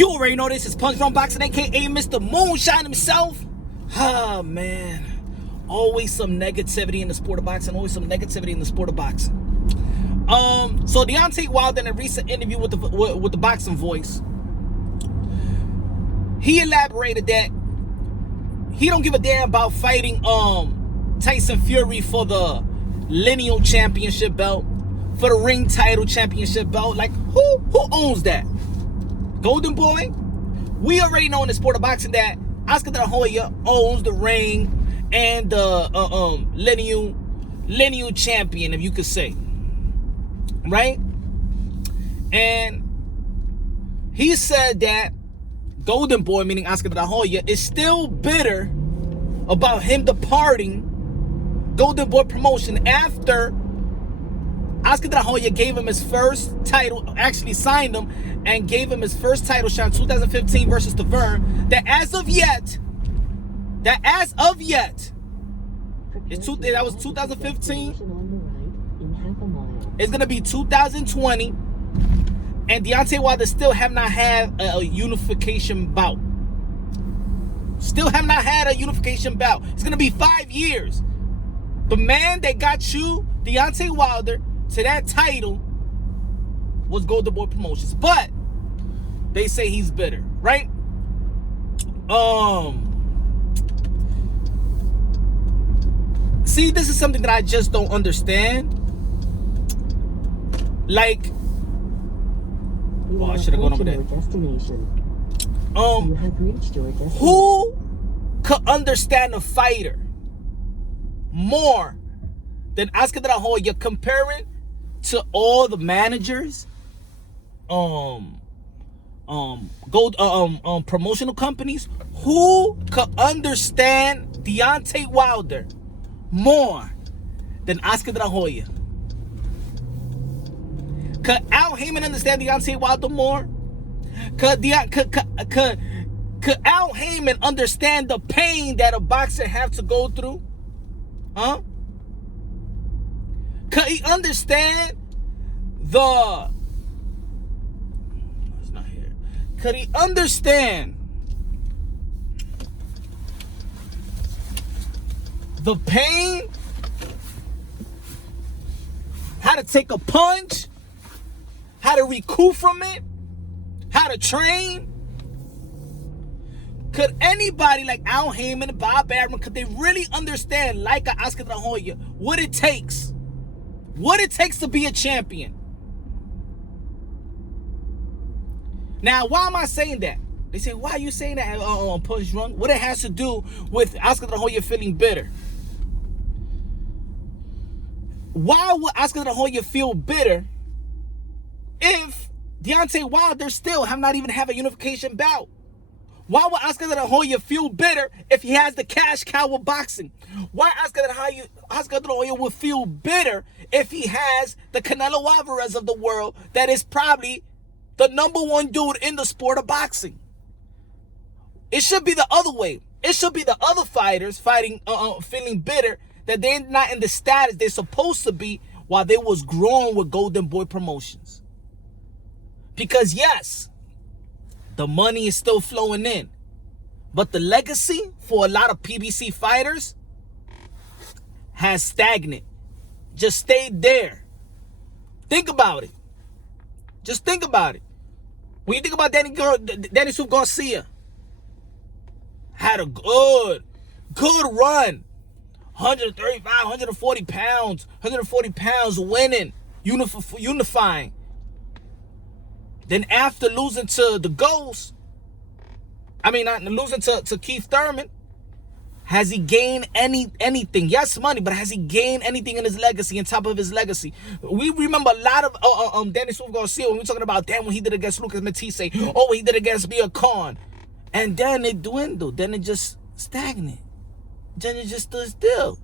You already know this is Punch Drunk Boxing, aka Mr. Moonshine himself. Ah, man. Always some negativity in the sport of boxing. So Deontay Wilder, in a recent interview with the Boxing Voice, he elaborated that he don't give a damn about fighting Tyson Fury for the lineal championship belt, for the ring title championship belt. Like, who owns that? Golden Boy? We already know in the sport of boxing that Oscar De La Hoya owns the ring and the lineal champion, if you could say, right? And he said that Golden Boy, meaning Oscar De La Hoya, is still bitter about him departing Golden Boy promotion after Oscar De La Hoya gave him his first title, actually signed him and gave him his first title shot in 2015 versus Tavern. That as of yet, that was 2015. It's gonna be 2020, and Deontay Wilder still have not had a unification bout. It's gonna be 5 years. The man that got you, Deontay Wilder, to that title was Golden Boy Promotions. But they say he's bitter, right? See, this is something that I just don't understand. Like, I should have gone over there. Who could understand a fighter more than Oscar De La Hoya, comparing to all the managers, promotional companies? Who could understand Deontay Wilder more than Oscar De La Hoya? Could Al Heyman understand Deontay Wilder more? Could Al Heyman understand the pain that a boxer have to go through? Huh? Could he understand it's not here. Could he understand the pain? How to take a punch? How to recoup from it? How to train? Could anybody like Al Heyman and Bob Arum, could they really understand, like Oscar De La Hoya, what it takes to be a champion? Now, why am I saying that? They say, why are you saying that on Punch Drunk? What it has to do with Oscar De La Hoya feeling bitter? Why would Oscar De La Hoya feel bitter if Deontay Wilder still have not even have a unification bout? Why would Oscar De La Hoya feel bitter if he has the cash cow of boxing? Why Oscar De La Hoya would feel bitter if he has the Canelo Alvarez of the world, that is probably the #1 dude in the sport of boxing? It should be the other way. It should be the other fighters fighting, feeling bitter that they're not in the status they're supposed to be while they was growing with Golden Boy Promotions. Because yes, the money is still flowing in, but the legacy for a lot of PBC fighters has stagnant. Just stayed there. Think about it. Just think about it. When you think about Danny Swift Garcia, had a good run. 135, 140 pounds winning, unifying. Then after losing to the Ghost, not losing to Keith Thurman, has he gained anything? Yes, money, but has he gained anything in his legacy, on top of his legacy? We remember a lot of Danny Swift Garcia when we're talking about what he did against Lucas Matisse, what he did against Mia Khan. And then it dwindled. Then it just stagnant. Then it just stood still.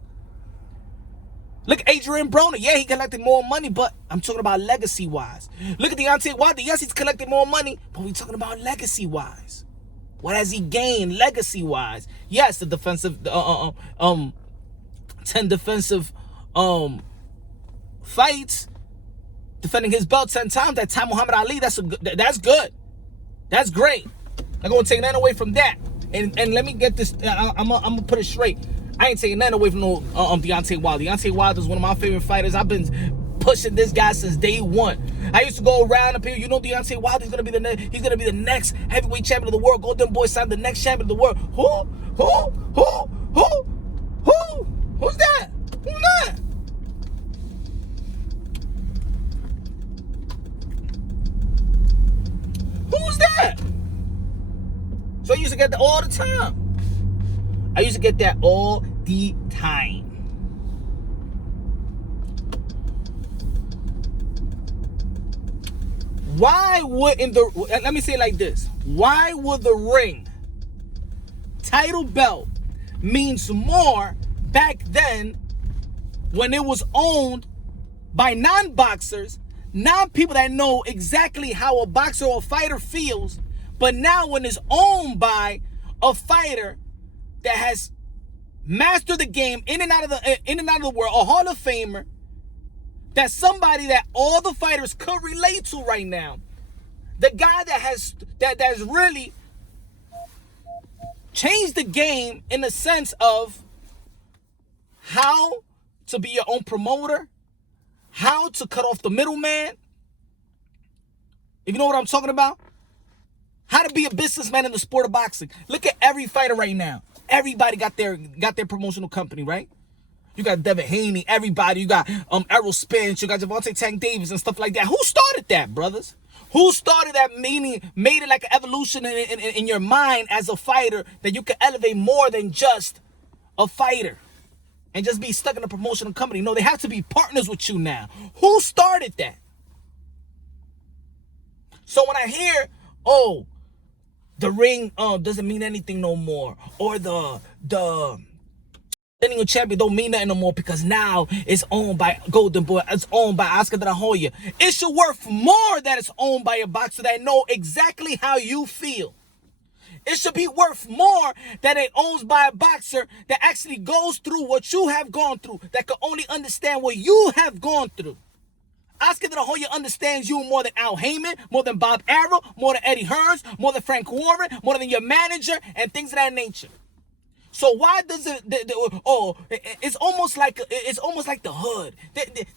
Look at Adrian Broner. Yeah, he collected more money, but I'm talking about legacy-wise. Look at Deontay Wilder. Yes, he's collected more money, but we're talking about legacy-wise. What has he gained legacy-wise? Yes, the defensive, 10 defensive fights, defending his belt 10 times. That time Muhammad Ali, that's good. That's great. I'm gonna take nothing away from that. And let me get this. I'm gonna put it straight. I ain't taking nothing away from no Deontay Wilder. Deontay Wilder is one of my favorite fighters. I've been pushing this guy since day one. I used to go around and people, Deontay Wilder is gonna be the next heavyweight champion of the world. Golden Boy signed the next champion of the world. Who's that? Who's that? Who's that? So I used to get that all the time. I used to get that all the time. Why wouldn't let me say it like this. Why would the ring title belt means more back then when it was owned by non-boxers, non-people that know exactly how a boxer or a fighter feels, but now when it's owned by a fighter that has mastered the game in and out of the world, a Hall of Famer, that's somebody that all the fighters could relate to right now. The guy that's really changed the game in the sense of how to be your own promoter, how to cut off the middleman. If you know what I'm talking about. How to be a businessman in the sport of boxing. Look at every fighter right now. Everybody got their promotional company, right? You got Devin Haney, everybody. You got Errol Spence. You got Javante Tank Davis and stuff like that. Who started that, brothers? Who started that, meaning made it like an evolution in your mind as a fighter that you can elevate more than just a fighter and just be stuck in a promotional company? No, they have to be partners with you now. Who started that? So when I hear, the ring doesn't mean anything no more, or the lineal champion don't mean nothing no more because now it's owned by Golden Boy, it's owned by Oscar de la Hoya. It should worth more that it's owned by a boxer that know exactly how you feel. It should be worth more that it owns by a boxer that actually goes through what you have gone through, that can only understand what you have gone through. Oscar de la Hoya understands you more than Al Heyman, more than Bob Arrow, more than Eddie Hearns, more than Frank Warren, more than your manager, and things of that nature. So why does it's almost like the hood.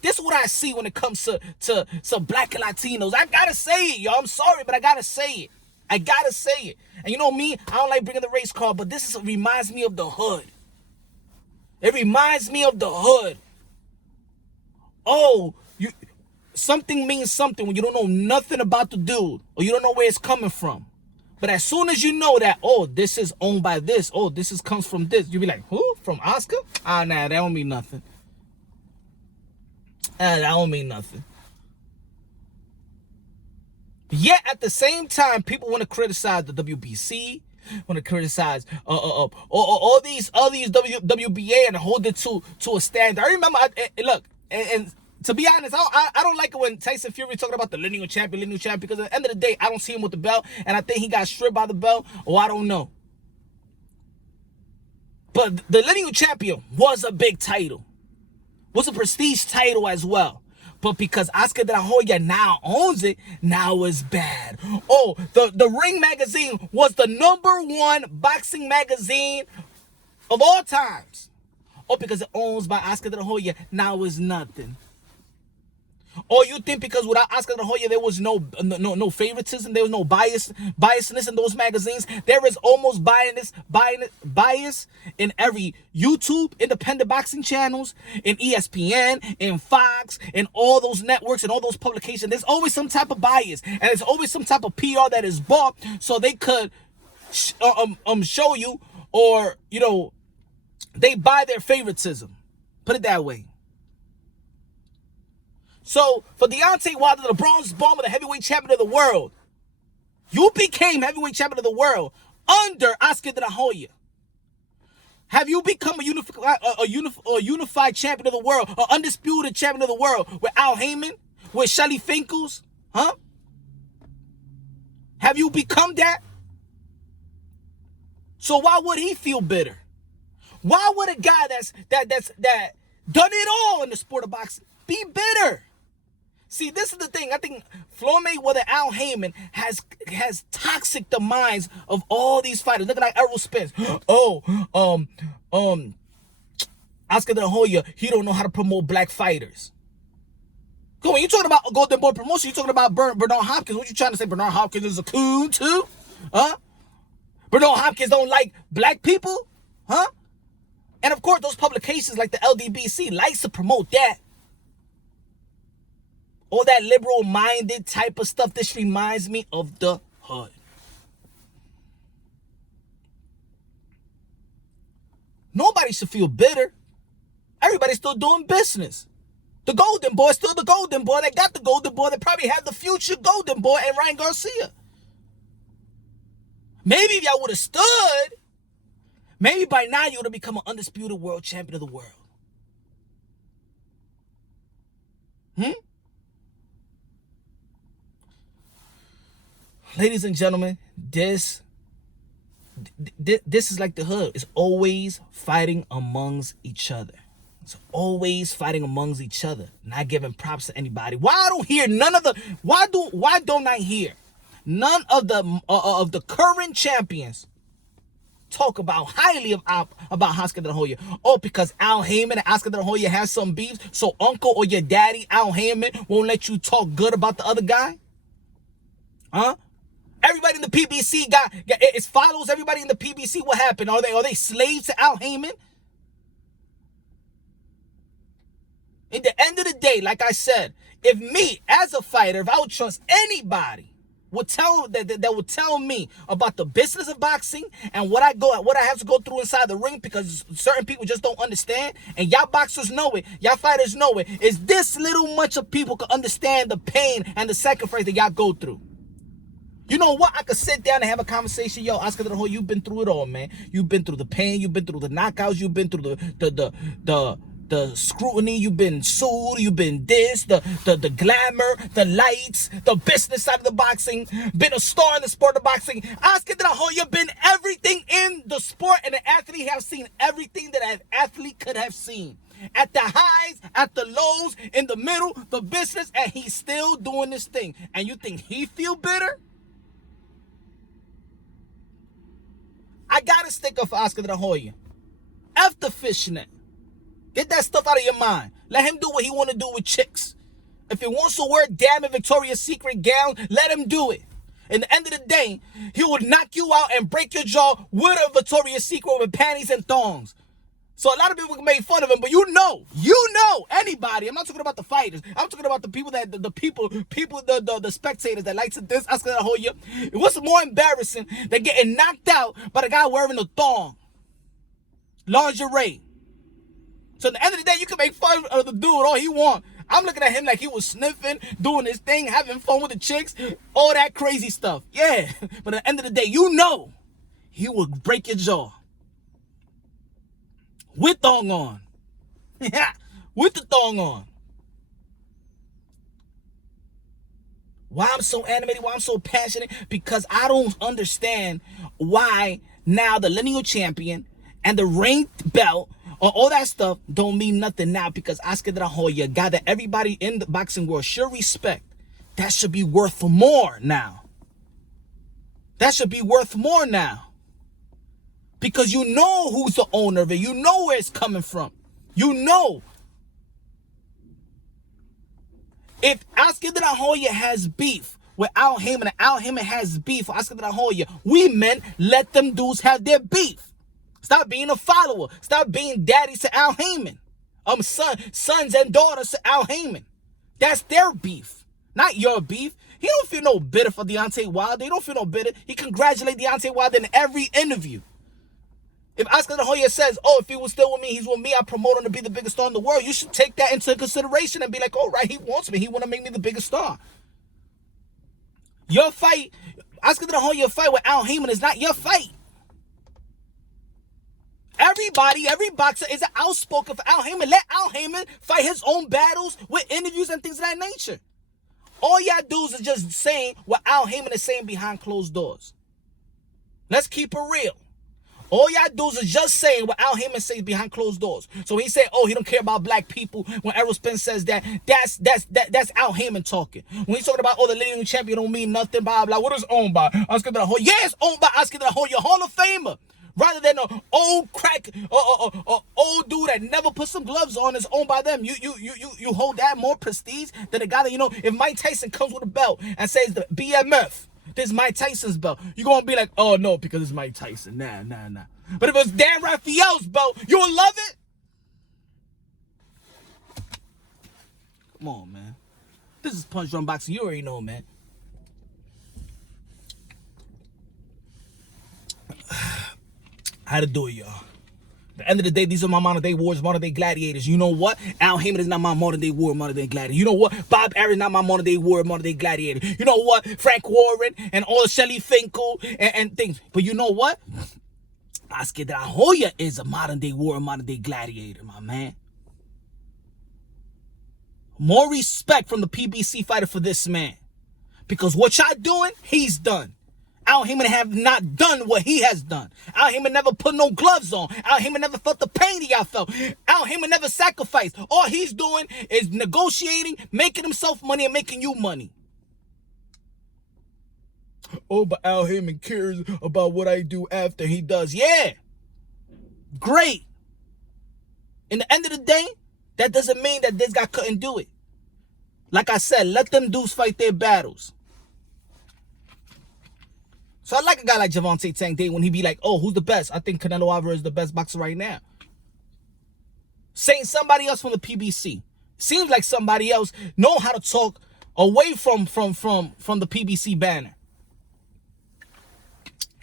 This is what I see when it comes to black and Latinos. I gotta say it, y'all. I'm sorry, but I gotta say it. And you know me, I don't like bringing the race card, but this reminds me of the hood. It reminds me of the hood. Something means something when you don't know nothing about the dude, or you don't know where it's coming from. But as soon as you know that, this is owned by this, comes from this, you'll be like, who? From Oscar? Nah, that don't mean nothing. That don't mean nothing. Yet at the same time, people want to criticize the WBC, want to criticize all these WBA and hold it to a standard. I remember, and to be honest, I don't like it when Tyson Fury talking about the lineal champion, because at the end of the day, I don't see him with the belt, and I think he got stripped by the belt, or I don't know. But the lineal champion was a big title, was a prestige title as well. But because Oscar de la Hoya now owns it, now it's bad. The Ring magazine was the #1 boxing magazine of all times. Because it owns by Oscar de la Hoya, now it's nothing. Or you think because without Oscar de la Hoya there was no favoritism, there was no biasness in those magazines? There is almost bias in every YouTube independent boxing channels, in ESPN, in Fox, in all those networks and all those publications. There's always some type of bias, and there's always some type of PR that is bought so they could show you, or they buy their favoritism. Put it that way. So, for Deontay Wilder, the bronze bomber, the heavyweight champion of the world, you became heavyweight champion of the world under Oscar de la Hoya. Have you become a unified champion of the world, an undisputed champion of the world with Al Heyman, with Shelly Finkel's? Huh? Have you become that? So why would he feel bitter? Why would a guy that's done it all in the sport of boxing be bitter? See, this is the thing. I think Floyd Mayweather, Al Heyman has toxic the minds of all these fighters. Look at like Errol Spence. Oh, Oscar De La Hoya, he don't know how to promote black fighters. Go, when you talking about Golden Boy promotion, you talking about Bernard Hopkins. What you trying to say? Bernard Hopkins is a coon too? Huh? Bernard Hopkins don't like black people? Huh? And of course, those publications like the LDBC likes to promote that. All that liberal-minded type of stuff. This reminds me of the hood. Nobody should feel bitter. Everybody's still doing business. The Golden Boy is still the Golden Boy. They got the Golden Boy. They probably have the future Golden Boy and Ryan Garcia. Maybe if y'all would have stood, maybe by now you would have become an undisputed world champion of the world. Ladies and gentlemen, this is like the hood. It's always fighting amongst each other. It's always fighting amongst each other. Not giving props to anybody. Why I don't hear none of the why don't I hear none of the current champions talk about highly about Oscar De La Hoya? Oh, because Al Heyman and Oscar De La Hoya has some beefs, so uncle or your daddy Al Heyman won't let you talk good about the other guy? Huh? Everybody in the PBC it follows everybody in the PBC. What happened? Are they slaves to Al Heyman? In the end of the day, like I said, if me as a fighter, if I would trust anybody that would tell me about the business of boxing and what I have to go through inside the ring, because certain people just don't understand, and y'all boxers know it, y'all fighters know it, is this little much of people can understand the pain and the sacrifice that y'all go through. You know what? I could sit down and have a conversation. Yo, Oscar De La Hoya, you've been through it all, man. You've been through the pain. You've been through the knockouts. You've been through the scrutiny. You've been sued. You've been this, the glamour, the lights, the business side of the boxing. Been a star in the sport of boxing. Oscar De La Hoya been everything in the sport, and an athlete have seen everything that an athlete could have seen. At the highs, at the lows, in the middle, the business, and he's still doing this thing. And you think he feel bitter? I gotta stick up for Oscar De La Hoya. F the fishnet. Get that stuff out of your mind. Let him do what he want to do with chicks. If he wants to wear damn a Victoria's Secret gown, let him do it. In the end of the day, he would knock you out and break your jaw with a Victoria's Secret with panties and thongs. So a lot of people can make fun of him, but you know, anybody. I'm not talking about the fighters. I'm talking about the people the spectators that like to diss Oscar De La Hoya. What's more embarrassing than getting knocked out by the guy wearing a thong, lingerie? So at the end of the day, you can make fun of the dude all he want. I'm looking at him like he was sniffing, doing his thing, having fun with the chicks, all that crazy stuff. Yeah, but at the end of the day, you know, he will break your jaw. With thong on. With the thong on. Why I'm so animated, why I'm so passionate? Because I don't understand why now the lineal champion and the ranked belt or all that stuff don't mean nothing now, because Oscar De La Hoya, a guy that everybody in the boxing world should respect, that should be worth more now. That should be worth more now. Because you know who's the owner of it. You know where it's coming from. You know. If Oscar De La Hoya has beef with Al Heyman and Al Heyman has beef with Oscar De La Hoya, we men let them dudes have their beef. Stop being a follower. Stop being daddies to Al Heyman. Sons and daughters to Al Heyman. That's their beef, not your beef. He don't feel no bitter for Deontay Wilder. He don't feel no bitter. He congratulate Deontay Wilder in every interview. If Oscar De La Hoya says, oh, if he was still with me, he's with me, I promote him to be the biggest star in the world, you should take that into consideration and be like, oh, right, he wants me. He want to make me the biggest star. Your fight, Oscar De La Hoya fight with Al Heyman is not your fight. Everybody, every boxer is outspoken for Al Heyman. Let Al Heyman fight his own battles with interviews and things of that nature. All y'all dudes is just saying what Al Heyman is saying behind closed doors. Let's keep it real. All y'all dudes is just saying what Al Heyman says behind closed doors. So he said, "Oh, he don't care about black people." When Errol Spence says that, that's Al Heyman talking. When he's talking about, "Oh, the lineal champion don't mean nothing," blah blah. What is owned by Oscar De La Hoya? Yeah, it's owned by Oscar De La Hoya, Hall of Famer. Rather than an old crack, old dude that never put some gloves on, is owned by them. You hold that more prestige than a guy that, if Mike Tyson comes with a belt and says the BMF, this is Mike Tyson's belt, you're gonna be like, "Oh no, because it's Mike Tyson." Nah. But if it was Dan Raphael's belt, you would love it. Come on, man. This is Punch Drunk Boxing. You already know, man. How to do it, y'all. At the end of the day, these are my modern day warriors, modern day gladiators. You know what? Al Heyman is not my modern day warrior, modern day gladiator. You know what? Bob Arum is not my modern day warrior, modern day gladiator. You know what? Frank Warren and all Shelly Finkel and things. But you know what? Oscar De La Hoya is a modern day warrior, modern day gladiator, my man. More respect from the PBC fighter for this man. Because what y'all doing, he's done. Al Heyman have not done what he has done. Al Heyman never put no gloves on. Al Heyman never felt the pain y'all felt. Al Heyman never sacrificed. All he's doing is negotiating, making himself money, and making you money. "Oh, but Al Heyman cares about what I do after he does." Yeah. Great. In the end of the day, that doesn't mean that this guy couldn't do it. Like I said, let them dudes fight their battles. So I like a guy like Gervonta Tank Day when he be like, "Oh, who's the best?" I think Canelo Alvarez is the best boxer right now. Saying somebody else from the PBC. Seems like somebody else know how to talk away from the PBC banner.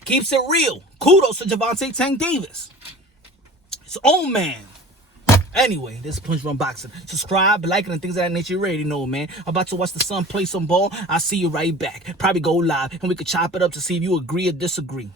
Keeps it real. Kudos to Gervonta Tank Davis. His own man. Anyway, this is Punch Drunk Boxing. Subscribe, like it, and things of that nature. You already know, man. I'm about to watch the son play some ball. I'll see you right back. Probably go live, and we could chop it up to see if you agree or disagree.